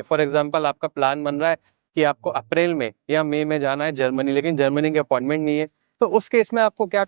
है। For example आपका plan बन रहा है कि आपको अप्रैल में या मई में जाना है जर्मनी, लेकिन जर्मनी की अपॉइंटमेंट नहीं है, तो उस केस में आपको क्या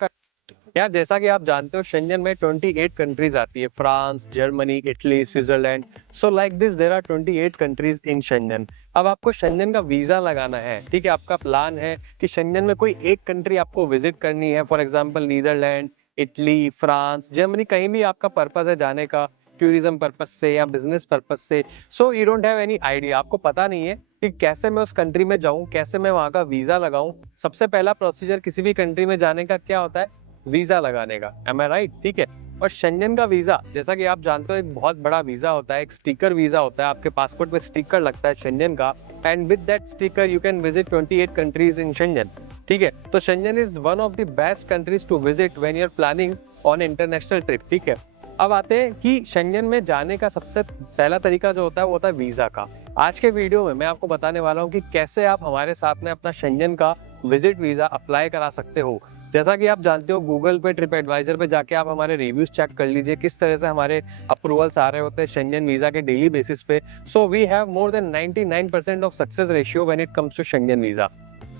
यार जैसा कि आप जानते हो शेंजन में 28 कंट्रीज आती है, France, Germany, Italy, Switzerland. So like this there are 28 countries in Schengen. अब आपको शेंजन का वीजा लगाना है, ठीक है। आपका प्लान है कि शेंजन में कोई एक कंट्री आपको विजिट करनी है, for example Netherland, Italy, France, Germany, कहीं भी आपका पर्पस है जाने का, टूरिज्म पर्पस से या बिजनेस पर्पस से। So you don't have any idea, आपको पता नहीं है कि कैसे मैं उस कंट्री में जाऊं, कैसे मैं वहां का वीजा लगाऊं। सबसे पहला प्रोसीजर किसी भी कंट्री में जाने का क्या होता है? वीजा लगाने का। एम आई राइट? ठीक है। और शेंजन का वीजा, जैसा कि आप जानते हो, एक बहुत बड़ा वीजा होता है, एक स्टिकर वीजा होता है, आपके पासपोर्ट पे स्टिकर लगता है शेंजन का, and with that sticker you can visit 28 countries in Schengen. ठीक है, तो Schengen is one of the best countries to visit when you are planning on international trip. ठीक है, अब आते हैं कि शेंजन में जाने का सबसे पहला तरीका जो होता है वो होता है वीजा का। आज के वीडियो में मैं आपको बताने वाला हूँ कि कैसे आप हमारे साथ में अपना शेंजन का विजिट वीजा अप्लाई करा सकते हो। जैसा कि आप जानते हो, गूगल पे, ट्रिप एडवाइजर पे जाके आप हमारे रिव्यूज चेक कर लीजिए किस तरह से हमारे अप्रूवल्स आ रहे होते हैं शेंजन वीजा के डेली बेसिस पे। So we have more than 99% of success ratio when it comes to Schengen visa.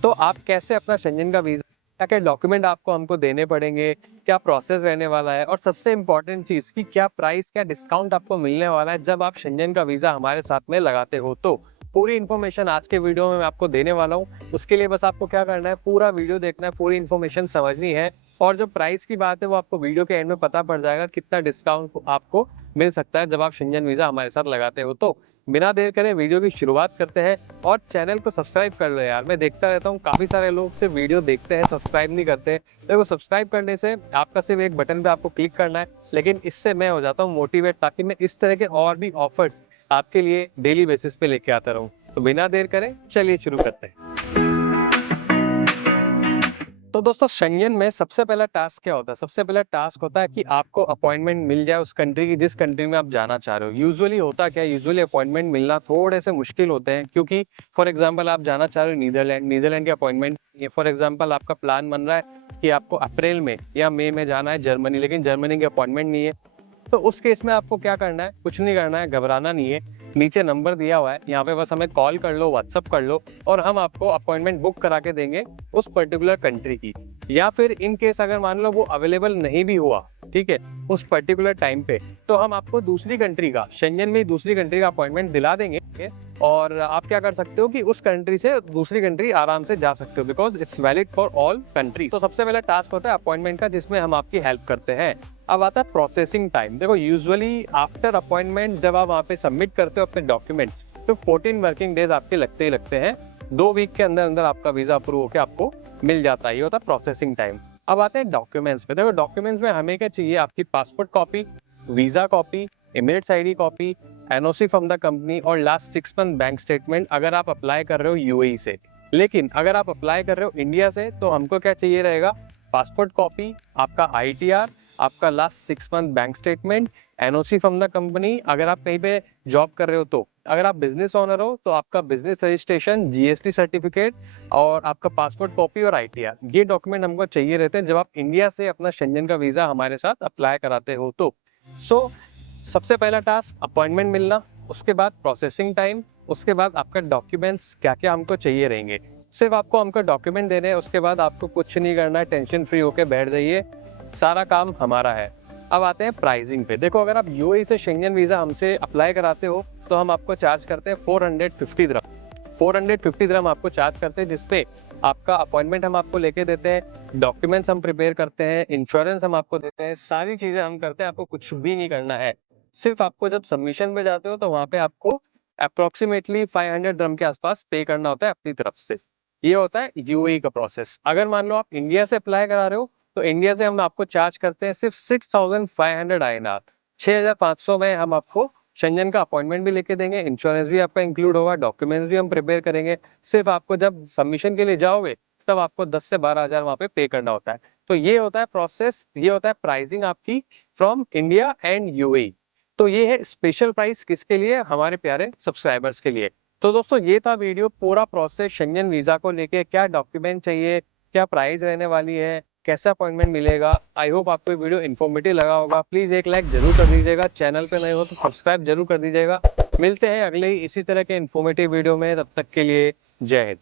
तो आप कैसे अपना शेंजन का वीजा, क्या क्या डॉक्यूमेंट आपको हमको देने पड़ेंगे, क्या प्रोसेस रहने वाला है, और सबसे इंपॉर्टेंट चीज की क्या प्राइस, क्या डिस्काउंट आपको मिलने वाला है जब आप शेंजन का वीजा हमारे साथ में लगाते हो, तो पूरी इन्फॉर्मेशन आज के वीडियो में मैं आपको देने वाला हूँ। उसके लिए बस आपको क्या करना है, पूरा वीडियो देखना है, पूरी इन्फॉर्मेशन समझनी है। और जो प्राइस की बात है वो आपको वीडियो के एंड में पता पड़ जाएगा कितना डिस्काउंट आपको मिल सकता है जब आप शेंजन वीजा हमारे साथ लगाते हो। तो बिना देर करे वीडियो की शुरुआत करते हैं। और चैनल को सब्सक्राइब कर लो यार, मैं देखता रहता हूँ काफी सारे लोग सिर्फ वीडियो देखते हैं, सब्सक्राइब नहीं करते। देखो, सब्सक्राइब करने से आपका सिर्फ एक बटन पे आपको क्लिक करना है, लेकिन इससे मैं हो जाता हूँ मोटिवेट, ताकि मैं इस तरह के और भी ऑफर्स आपके लिए डेली बेसिस पे लेके आता रहूँ। तो बिना देर करें चलिए शुरू करते हैं। तो दोस्तों, शेंजन में सबसे पहला टास्क क्या होता है? सबसे पहला टास्क होता है कि आपको अपॉइंटमेंट मिल जाए उस कंट्री की जिस कंट्री में आप जाना चाह रहे हो। यूजुअली होता क्या है, यूजुअली अपॉइंटमेंट मिलना थोड़े से मुश्किल होते हैं, क्योंकि फॉर एग्जांपल आप जाना चाह रहे हो नीदरलैंड, नीदरलैंड की अपॉइंटमेंट, फॉर एग्जांपल आपका प्लान बन रहा है कि आपको अप्रैल में या मई में जाना है जर्मनी, लेकिन जर्मनी की अपॉइंटमेंट नहीं है। तो उस केस में आपको क्या करना है? कुछ नहीं करना है, घबराना नहीं है। नीचे नंबर दिया हुआ है, यहाँ पे बस हमें कॉल कर लो, व्हाट्सअप कर लो, और हम आपको अपॉइंटमेंट बुक करा के देंगे उस पर्टिकुलर कंट्री की। या फिर इन केस अगर मान लो वो अवेलेबल नहीं भी हुआ, ठीक है, उस पर्टिकुलर टाइम पे, तो हम आपको दूसरी कंट्री का, शेंजन में दूसरी कंट्री का अपॉइंटमेंट दिला देंगे। और आप क्या कर सकते हो कि उस कंट्री से दूसरी कंट्री आराम से जा सकते हो, because it's valid for all country. तो सबसे पहला टास्क होता है अपॉइंटमेंट का, जिसमें हम आपकी हेल्प करते हैं। अब आता है प्रोसेसिंग टाइम। देखो, यूजुअली आफ्टर अपॉइंटमेंट जब आप वहाँ पे सबमिट करते हो अपने डॉक्यूमेंट, तो 14 वर्किंग डेज आपके लगते ही लगते हैं। 2 वीक के अंदर अंदर आपका वीजा अप्रूव होकर आपको मिल जाता है। ये होता है प्रोसेसिंग टाइम। अब आते हैं डॉक्यूमेंट्स पे। देखो, डॉक्यूमेंट्स में हमें क्या चाहिए? आपकी passport copy, visa copy, emirates ID copy, NOC from the company, और लास्ट 6 मंथ बैंक स्टेटमेंट अगर आप अप्लाई कर रहे हो यूएई से। लेकिन अगर आप अप्लाई कर रहे हो इंडिया से, तो हमको क्या चाहिए रहेगा? पासपोर्ट कॉपी, आपका आईटीआर, आपका last 6 month bank statement, NOC from the company अगर आप कहीं पे जॉब कर रहे हो तो। अगर आप बिजनेस ओनर हो तो आपका बिजनेस रजिस्ट्रेशन, जीएसटी सर्टिफिकेट, और आपका पासपोर्ट कॉपी और आईटीआर। ये डॉक्यूमेंट हमको चाहिए रहते हैं जब आप इंडिया से अपना शेंजन का वीजा हमारे साथ अप्लाई कराते हो तो। सो सबसे पहला टास्क अपॉइंटमेंट मिलना, उसके बाद प्रोसेसिंग टाइम, उसके बाद आपका डॉक्यूमेंट्स क्या क्या हमको चाहिए रहेंगे। सिर्फ आपको हमको डॉक्यूमेंट देने हैं, उसके बाद आपको कुछ नहीं करना है, टेंशन फ्री होकर बैठ जाइए, सारा काम हमारा है। अब आते हैं प्राइसिंग पे। देखो, अगर आप यूएई से शेंजन वीजा हमसे अप्लाई कराते हो तो हम आपको चार्ज करते हैं 450 दिरहम। 450 दिरहम आपको चार्ज करते हैं, जिसपे आपका अपॉइंटमेंट हम आपको लेके देते हैं, डॉक्यूमेंट्स हम प्रिपेयर करते हैं, इंश्योरेंस हम आपको देते हैं, सारी चीजें हम करते हैं। आपको कुछ भी नहीं करना है। सिर्फ आपको जब सबमिशन में जाते हो तो वहां पे आपको अप्रोक्सीमेटली 500 दिरहम के आसपास पे करना होता है अपनी तरफ से। ये होता है यूएई का प्रोसेस। अगर मान लो आप इंडिया से अप्लाई करा रहे हो, तो इंडिया से हम आपको चार्ज करते हैं सिर्फ 6500 INR। 6500 में हम आपको शेंजन का अपॉइंटमेंट भी लेके देंगे, इंश्योरेंस भी आपका इंक्लूड होगा, डॉक्यूमेंट्स भी हम प्रिपेयर करेंगे। सिर्फ आपको जब सबमिशन के लिए जाओगे तब आपको 10 से 12 हजार वहां पे पे करना होता है। तो ये होता है प्रोसेस, ये होता है प्राइसिंग आपकी फ्रॉम इंडिया एंड यूएई। तो ये है स्पेशल प्राइस किसके लिए? हमारे प्यारे सब्सक्राइबर्स के लिए। तो दोस्तों, ये था वीडियो, पूरा प्रोसेस शेंजन वीजा को लेके, क्या डॉक्यूमेंट चाहिए, क्या प्राइस रहने वाली है, कैसे अपॉइंटमेंट मिलेगा। आई होप आपको ये वीडियो इन्फॉर्मेटिव लगा होगा। प्लीज़ एक लाइक ज़रूर कर दीजिएगा, चैनल पे नए हो तो सब्सक्राइब ज़रूर कर दीजिएगा। मिलते हैं अगले ही इसी तरह के इन्फॉर्मेटिव वीडियो में, तब तक के लिए जय हिंद।